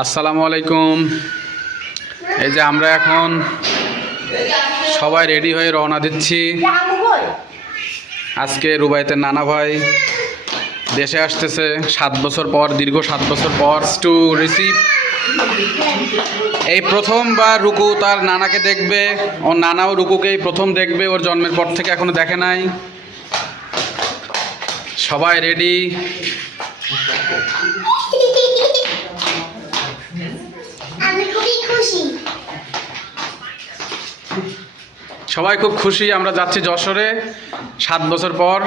আসসালামু আলাইকুম। এই যে আমরা এখন সবাই রেডি হয়ে রওনা দিচ্ছি। আজকে রুবাইতে নানা ভাই দেশে আসতেছে। সাত বছর পর, দীর্ঘ সাত বছর পর টু রিসিভ এই প্রথমবার রুকু তার নানাকে দেখবে। ওর নানাও রুকুকেই প্রথম দেখবে। ওর জন্মের পর থেকে এখনও দেখে নাই। সবাই রেডি আমি খুবই খুশি সবাই খুব খুশি, আমরা যাচ্ছি যশোরে। সাত বছর পর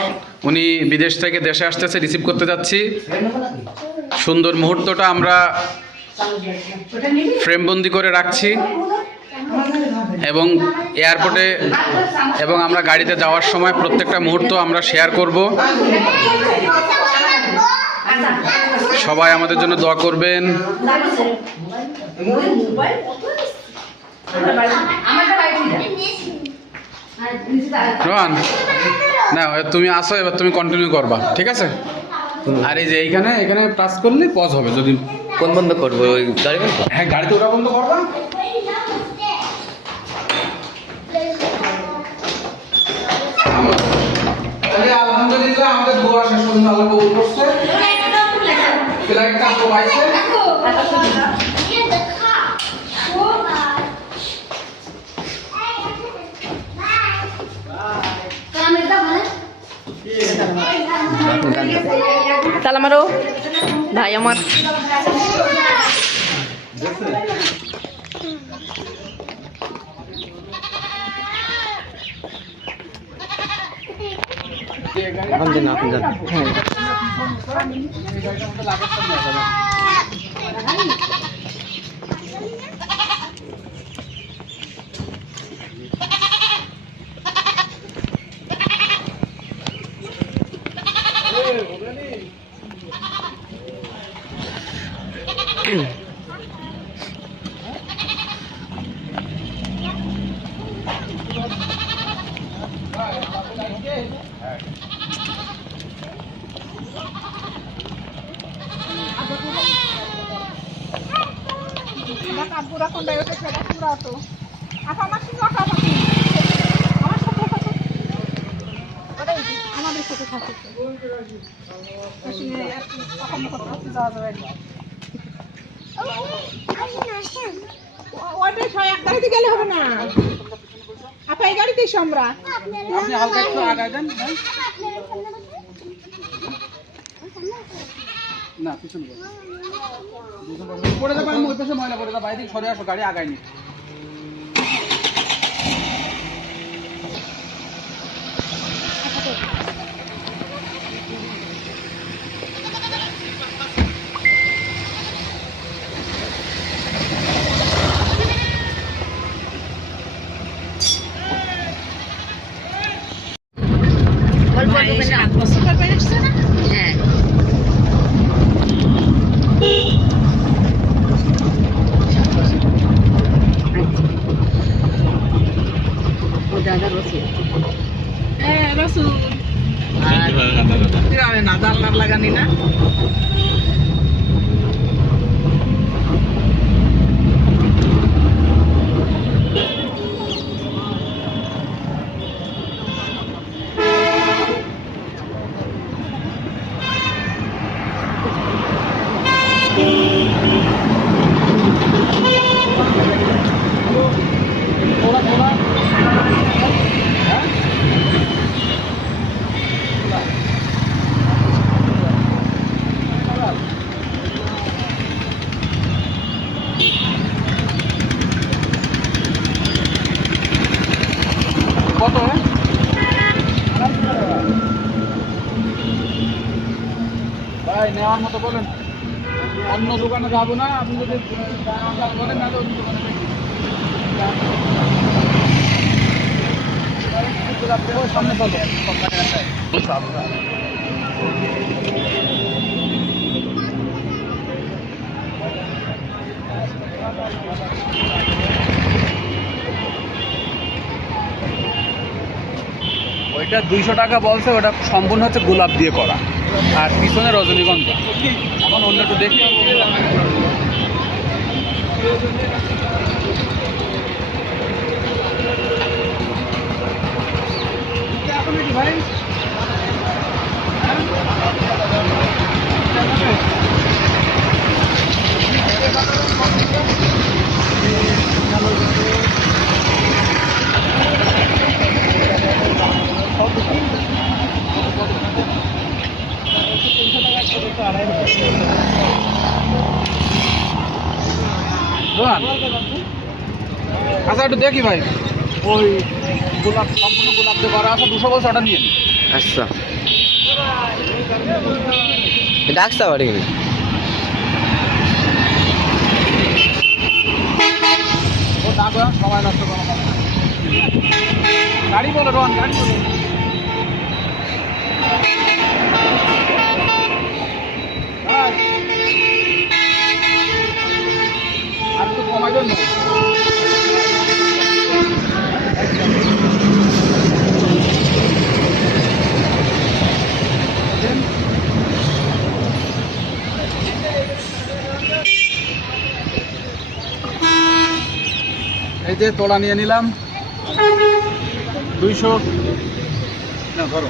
উনি বিদেশ থেকে দেশে আসতেছে রিসিভ করতে যাচ্ছি। সুন্দর মুহূর্তটা আমরা ফ্রেমবন্দি করে রাখছি এবং এয়ারপোর্টে এবং আমরা গাড়িতে যাওয়ার সময় প্রত্যেকটা মুহূর্ত আমরা শেয়ার করব। সবাই আমাদের জন্য দোয়া করবেন। রোহান না এবার তুমি আসো এবার তুমি কন্টিনিউ করবা ঠিক আছে? আর এই যে এইখানে এখানে টাচ করলে পজ হবে যদি কোন বন্ধ করব ওই গাড়ি বন্ধ? হ্যাঁ গাড়িতে ওটা বন্ধ করবা। আলহামদুলিল্লাহ আমাদের দোয়া শেষ পর্যন্ত আল্লাহ কবুল করছে। ফ্লাইটটা তো পাইছে তাহলে আমারও ভাই আমার এখন দিন আপনি যান কাপড়া কোনটা ওটা সেটা পুরা তো আচ্ছা আমার সঙ্গে কথা বলি আমার সাথে কথা ওটাই কি, আমাদের সাথে থাকে তো। ওর সঙ্গে আর কি কথা মুখত করতে যাওয়া যাবে না। ও- গাড়িতে না এই গাড়িতেই হালকা আগায়? না পিছনে। পড়ে যাবে আমি, ওই পাশে ময়লা পড়ে বাইরে সরে আসো, গাড়ি আগায়নি সুপার বাইক এসছে না হ্যাঁ ও দাদা রসুন হ্যাঁ রসুন কীভাবে না জানলার লাগানি না কত? ভাই, নেওয়ার মতো বলেন। অন্য দোকানে যাব না, আপনি যদি বলেন না অন্য দোকানে যাব। সামনে ওইটা দুইশো টাকা বলছে, ওটা সম্পূর্ণ হচ্ছে গোলাপ দিয়ে করা। আর পিছনে রজনীগন্ধা। এখন অন্য একটু দেখি। রোহান আচ্ছা একটু দেখি ভাই। ওই গোলাপ সম্পূর্ণ গোলাপ দিয়ে করা আছে দুশো বছর ওটা নিয়ে নিন আচ্ছা। ডাকতে পারি ও ডাকো সময় নষ্ট করা গাড়ি বলো রোহান গাড়ি বলো। এই যে তোলা নিয়ে নিলাম। দুইশো না ধরো।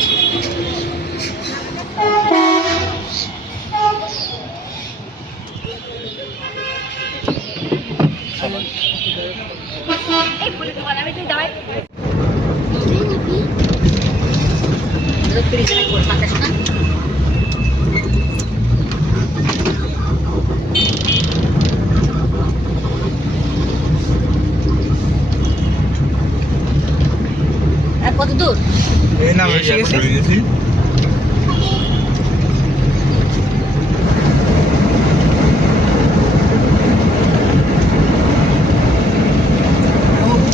আর কত দূর এই নাম এসে গেছি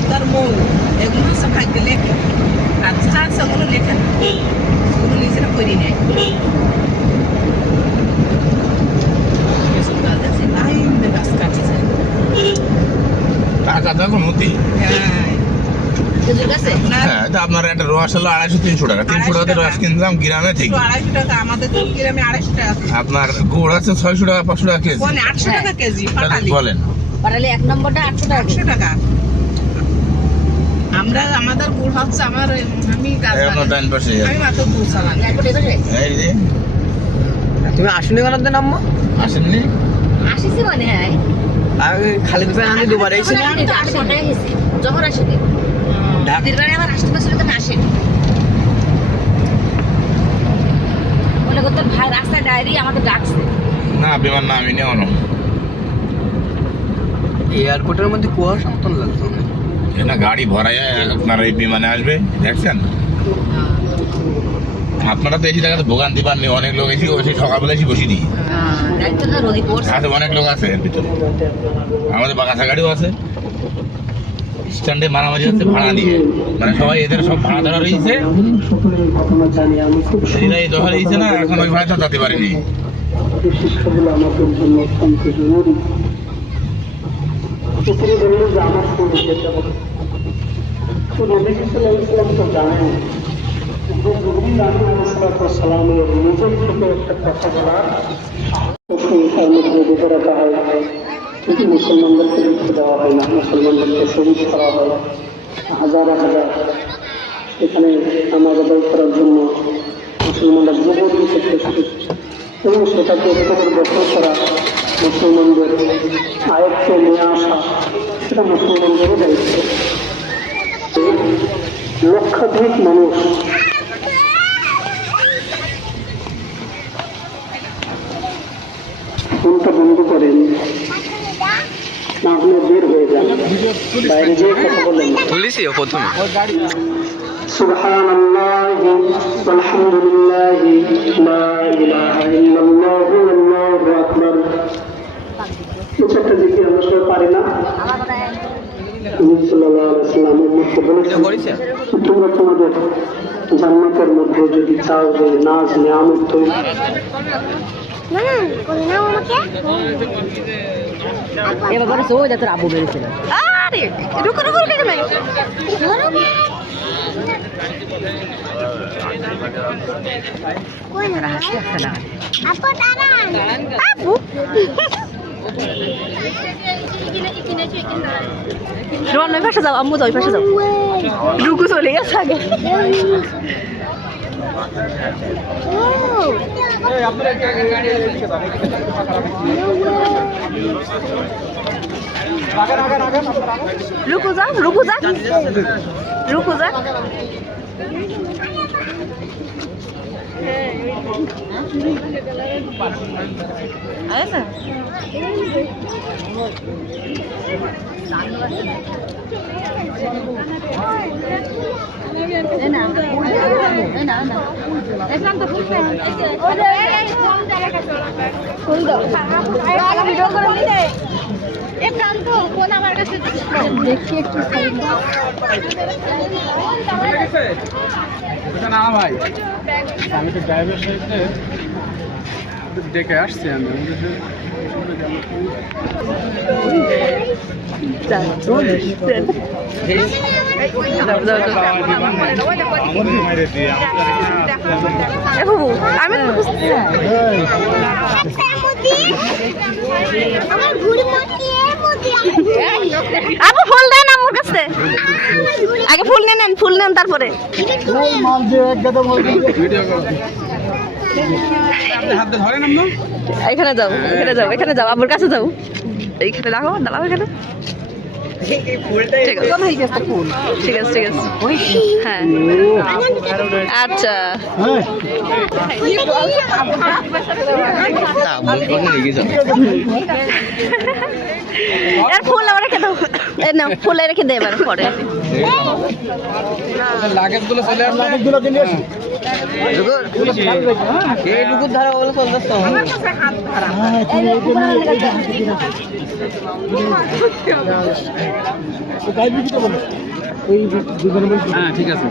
তার মৌ এগুলো সব থাকতে লেখে আর ছাড় সেগুলো লেখে না সেগুলো নিজেরা করি নেয় এসব কাজ আছে লাইন দিয়ে গাছ কাটিছে টাকা দেখো মতি হ্যাঁ খেজুর গাছে আপনার হ্যাঁ এটা আপনার একটা আড়াইশো তিনশো টাকা। তিনশো টাকাতে রস কিনলাম গ্রামে থেকে আড়াইশো টাকা আমাদের গ্রামে আড়াইশো টাকা আপনার গুড় আছে ছয়শো টাকা পাঁচশো টাকা কেজি। আটশো টাকা কেজি বলেন। পাটালি এক নম্বরটা আটশো টাকা আটশো টাকা। আমরা আমাদের গুড় হচ্ছে আমার আমি গাছ এই আপনার লাগাই। ডাইন পাশে। আমি মাত্র গুড় চালান একবার এবারে এই যে। তুমি আসুনি কেন তো নাম্মা আসেননি? আসিছি মানে হ্যাঁ। আগে খালি দুপুরে আমি দুবার এসেছি। আমি তো গেছি যখন আসেনি। আসতে পারছিল তো আসেনি মনে করতো ভাই রাস্তায় ডায়েরি আমাকে ডাকছে। না বিমান না আমি নেওয়া এয়ারপোর্টের মধ্যে কুয়াশা মতন লাগতো না গাড়ি আপনার এই বিমানে আসবে দেখছেন? আপনারা তো এসে জায়গাতে ভোগান্তি পাননি অনেক লোক এসে বসে সকালবেলা এসে বসে দিই। না রোদি পড়ছে। অনেক লোক আছে ভিতরে। আমাদের বাগাসা গাড়িও আছে। স্ট্যান্ডে মারামারি হচ্ছে, ভাড়া দিয়ে মানে সবাই এদের সব ভাড়া ধরা রয়েছে। এরা এই দখল রয়েছে না, এখন ওই ভাড়াটা যেতে পারেনি। আমাদের নিজের থেকে একটা কথা বলার তার মধ্যে রাখা হয় কিন্তু মুসলমানদেরকে লিখতে দেওয়া হয়, না মুসলমানদেরকে শহীদ করা হয়, হাজার হাজার। এখানে নামাজ আদায় করার জন্য মুসলমানরা জবরদস্তি করতে এবং সেটাকে পুনর্গঠন করা মুসলমানদের আয়ত্ত নিয়ে আসা, সেটা মুসলমানদেরও দায়িত্ব। লক্ষাধিক মানুষ ফোনটা বন্ধ করেন। না হলে বের হয়ে যান বাইরে যেয়ে কথা বলেন না পুলিশই প্রথমে ওই গাড়ি سبحان الله والحمد لله لا إله إلا الله والله أكبر কিছু একটা দিকে আমরা সবাই পারি না নবী সাল্লাল্লাহু আলাইহি সাল্লাম উম্মতকে বলেছেন করেছে তোমরা তোমাদের জান্নাতের মধ্যে যদি চাও যে নাজ নিয়ামত তৈরি। না না বলে এবার বলে সো আবু বেরোছিল আরে রুকো রুকো রুকো নাই কই না। আপু রোহন ওই পাশে যাও আম্মু যাও ওই পাশে যাও রুকু চলে গেছে আগে রুকু যা রুকু এ প্রান্ত ফোন আমার কাছে দেখি একটু এটা না ভাই আমি তো ড্রাইভার সাহেবকে ডেকে আসছি আমি। আমি বুঝতে আমার আপু ফুল দেন আমার কাছে। আগে ফুল নিয়ে নেন, ফুল নেন তারপরে। এখানে যাও এখানে যাও এখানে যাও আমার কাছে যাও। এইখানে দেখো দাঁড়াও এখানে। ঠিক আছে ঠিক আছে ঠিক আছে হ্যাঁ আচ্ছা এর ফুল আমার রেখে দাও এ না ফুল রেখে দে এবার পরে লাগেজ চলে আসলে এই লুকুর ধারা বলে চলতেছ তো হ্যাঁ ঠিক আছে।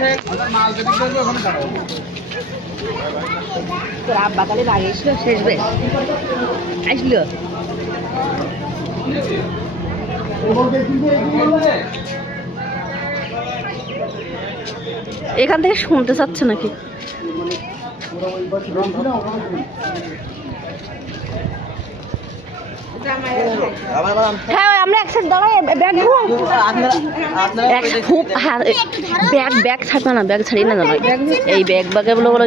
হ্যাঁ? আব্বা? কালে আগে শেষ বেশ। আসলো। এখান থেকে শুনতে চাচ্ছে নাকি? হ্যাঁ আমরা ব্যাগ খুব হ্যাঁ ব্যাগ ব্যাগ না, ব্যাগ ছাড়িয়ে না এই ব্যাগ ব্যাগে বলে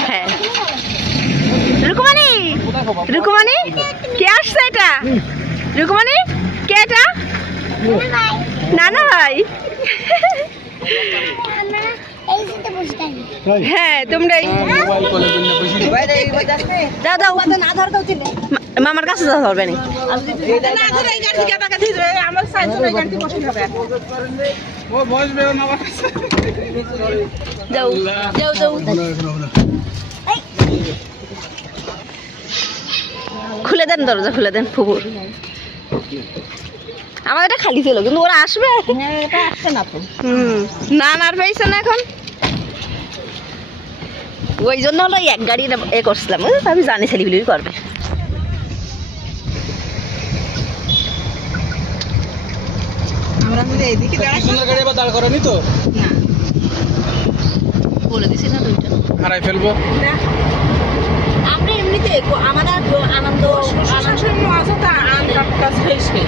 হ্যাঁ। রুকুমানি রুকুমানি কে আসছে এটা? রুকুমানি কে এটা? নানা ভাই হ্যাঁ তোমরা এই- মামার কাছে যাওয়া হবে না না না খুলে দেন দরজা খুলে দেন ফুপুর। আমার এটা খালি ছিল কিন্তু ওরা আসবে? না না আর পাইছে না এখন? ওই জন্য হলো এক গাড়ি এ করছিলাম। আমি জানি ছেলেগুলি করবে। আমরা যদি এইদিকে দাঁড়াই পিছনের গাড়ি আবার দাঁড় করানি তো? বলে দিছি না দুইটা। হারাই ফেলব। আমরা এমনিতে আমাদের আনন্দ শাশুড়ি মাছও তা আনকাপ কাজ হয়েছে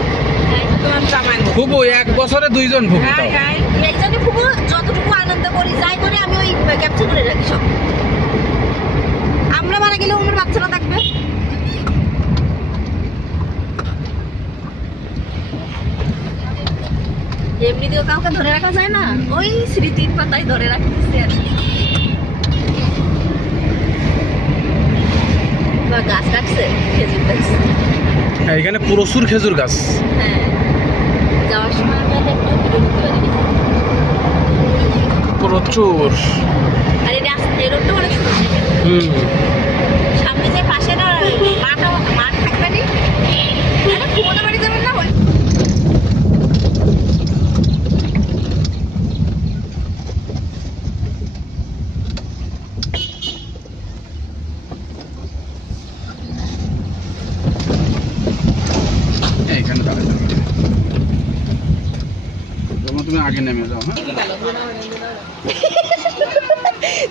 তোমার খুব এক বছরে দুইজন হাই হাই একজনে খুব যতটুকু আনন্দ করি যাই করি আমি ওই ক্যাপচার করে রাখি সব। আমরা মারা গেলেও আমার বাচ্চারা থাকবে। এমনিতেও কাউকে ধরে রাখা যায় না। ওই স্মৃতির পাতায় ধরে রাখতেছে আর কি। গাছ কাটছে খেজুর গাছ। হ্যাঁ এখানে প্রচুর খেজুর গাছ। হ্যাঁ। যাওয়ার সময় প্রচুর। আর এই রাস্তা রোডটা অনেক সুন্দর। হুম। সামনে যে পাশে না মাঠা মাঠ থাকবে নি আরে কুমোদা বাড়ি যাবেন না ওই এইখানে দাঁড়াতে হবে। যেমন তুমি আগে নেমে যাও হ্যাঁ?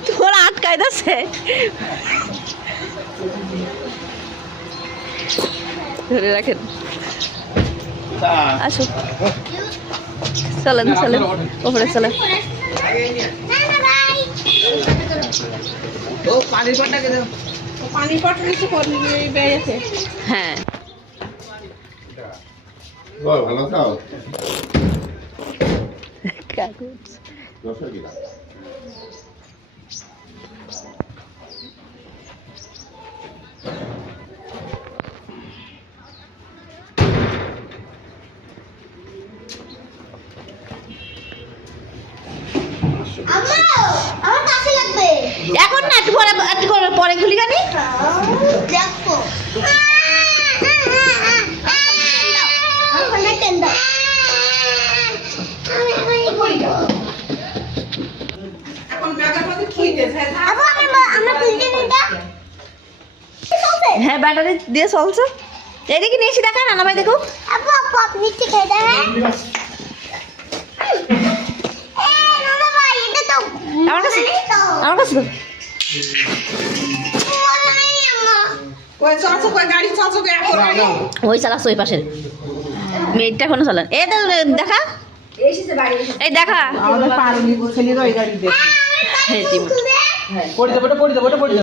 তোর আটকাই দাসে ধরে রাখেন। আসো চলেন চলেন। ওপরে চলেন। হ্যাঁ। ভালো খাও কাগজ এখন না একটু পরে একটু পরে খুলি গানি। দেখো আমার টেন দাও আমি আমি করি এখন ব্যাগের মধ্যে থুইতে যায় আপু আমার মা- আমার তুলতে নিটা হ্যাঁ ব্যাটারি দিয়ে চলছে। এদিকে নিয়ে এসে দেখা নানা ভাই দেখো তো আমার কাছে আমার কাছে দাও। ওই ওই চালাচ্ছে পাশের মেয়েটা এখনও চালান এই তো দেখা। এই দেখা। আমাদের পারুলি ছেলের ওই গাড়ি দেখি টিম পড়ে দেবো ওটা পড়ে দেবো ওটা পড়ে